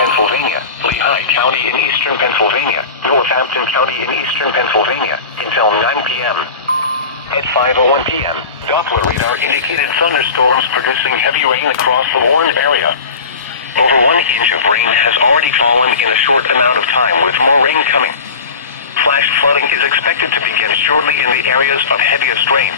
Pennsylvania, Lehigh County in eastern Pennsylvania, Northampton County in eastern Pennsylvania, until 9 p.m. At 5:01 p.m., Doppler radar indicated thunderstorms producing heavy rain across the warned area. Over 1 inch of rain has already fallen in a short amount of time, with more rain coming. Flash flooding is expected to begin shortly in the areas of heaviest rain.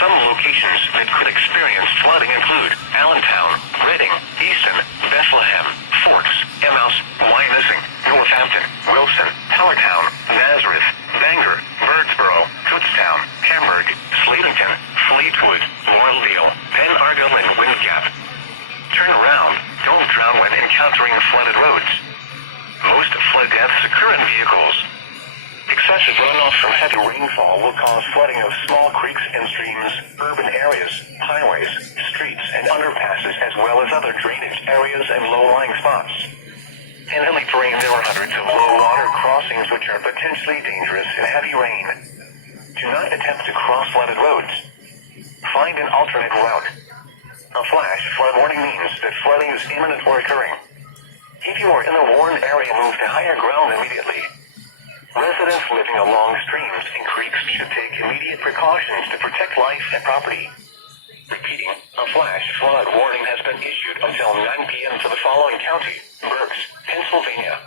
Some locations that could experience flooding include Allentown, Reading, Easton, Bethlehem, Forks, Emmaus, Wyomissing, Northampton, Wilson, Hellertown, Nazareth, Bangor, Birdsboro, Kutztown, Hamburg, Slavington, Fleetwood, Laurelville, Penn Argyll, and Wind Gap. Turn around. Don't drown when encountering flooded roads. Most flood deaths occur in vehicles. Excessive runoff from heavy rainfall will cause flooding of small creeks and streams, urban areas, highways, streets, and underpasses, as well as other drainage areas and low-lying spots. In hilly terrain, there are hundreds of low-water crossings which are potentially dangerous in heavy rain. Do not attempt to cross flooded roads. Find an alternate route. A flash flood warning means that flooding is imminent or occurring. If you are in a warned area, move to higher ground immediately. Residents living along streams and creeks should take immediate precautions to protect life and property. Repeating, a flash flood warning has been issued until 9 p.m. for the following county: Berks, Pennsylvania,